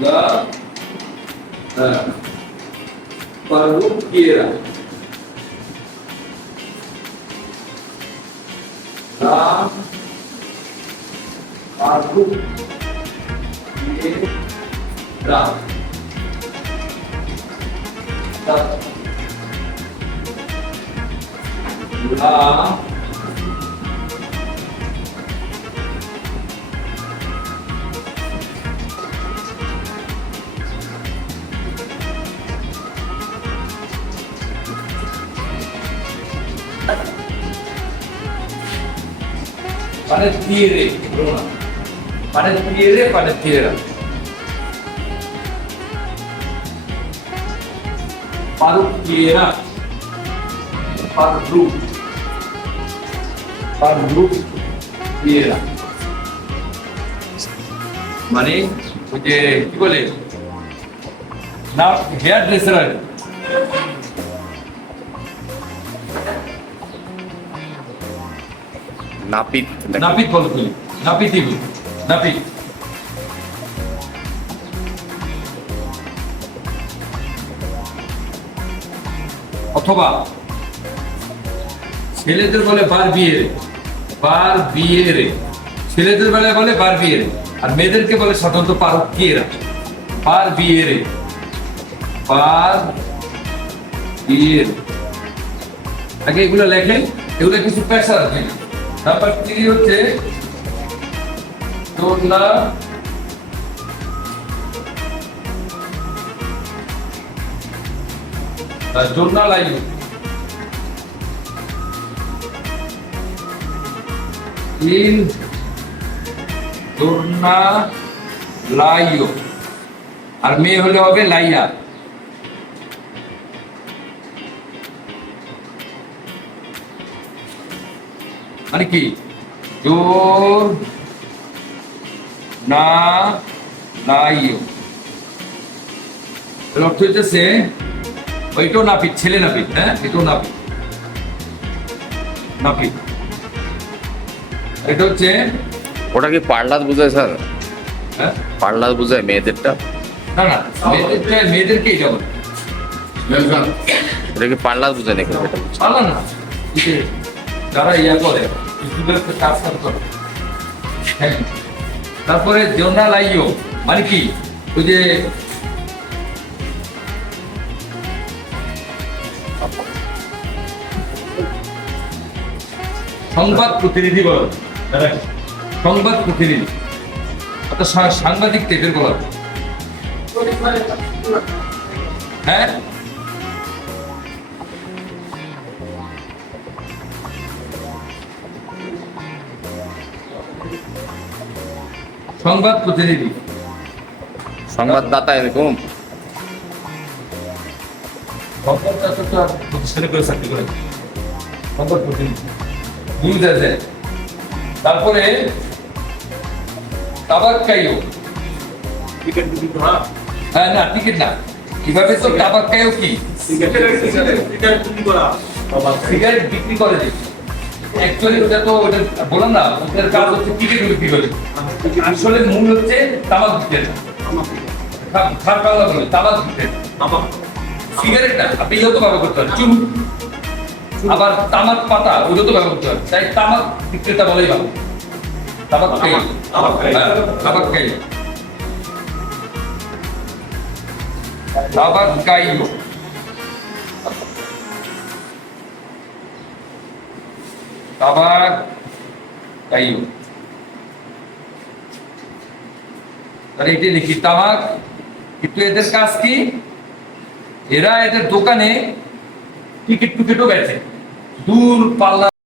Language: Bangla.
La eh, parrucchiera. La parrucchiera. La panettiere, Bruno. Panettiere, panettiera. Parrucchiera. Parru. Parrucchiera. মানে ওই যে কি বলে না হেয়ার ড্রেসার নাপিত নাপিত নাপিতই বলো নাপিত অথবা ছেলেদের বলে বার বিয়ে বার বিয়ে রে। ছেলেদের বেলায় বলে বার বিয়ে রে। আর মেয়েদেরকে বলে সাধারণত পারকিয়েরা বার বিয়ে রে। বার বিয়ে রে। আগে এগুলো লেখেন এগুলো কিছু পেশা আছে। নাম্বার থ্রি হচ্ছে দোলনা দোলনা লাইন। তিন দোলনা লাইও আর মেয়ে হলে হবে লাইয়া মানে কি? জোর না লাইও অর্থ হইতেছে ওইটাও নাপিত ছেলে নাপিত হ্যাঁ? এটাও নাপিত। নাপিত। এটা হচ্ছে ওটা কি পার্লার বোঝায় স্যার? হ্যাঁ? পার্লার বোঝায় মেয়েদেরটা? না না মেয়েদেরকে মেয়েদেরকে এটা বলে। এটা কি পার্লার বোঝায় নাকি? এটা পারলাম না যারা ইয়া করে স্টুডেন্টকে কাজ করে। হ্যাঁ। তারপরে জোনা লাইও মানে কি? ওই যে সংবাদ প্রতিনিধি বল। সংবাদ প্রতিনিধি। অর্থাৎ সাংবাদিক টাইপের বলা। হয়। সংবাদ প্রতিনিধি। সংবাদদাতা এরকম। সংবাদদাতা তো প্রতিষ্ঠানে করে চাকরি করে সংবাদ প্রতিনিধি। নিউজ এজেন্ট তারপরে তাবাক্কাইও। হ্যাঁ না টিকিট না। কীভাবে তো তাবাক্কাইও কি? সিগারেট বিক্রি করে। যে অ্যাকচুয়ালি ওটা তো ওটা বললাম না ওদের কাজ হচ্ছে টিকিট বিক্রি করে আসলে মূল হচ্ছে তামাক বিক্রি বলে তামাক বিক্রি সিগারেট না আপনি ইয়েও তো ব্যবহার করতে পারেন। চুন। আবার তামাক পাতা ওইটাও তো ব্যবহার করতে পারেন। তাই তামাক বিক্রেতা বলেই ভালো। তামাক খাই তামাক খাই। তামাক খাই তামাক খাইও তামাক খাইও তাহলে এটা লিখি, তামাক, কিন্তু এদের কাজ কি? এরা এদের দোকানে টিকিট টুকিটও বেচে দূর পাল্লা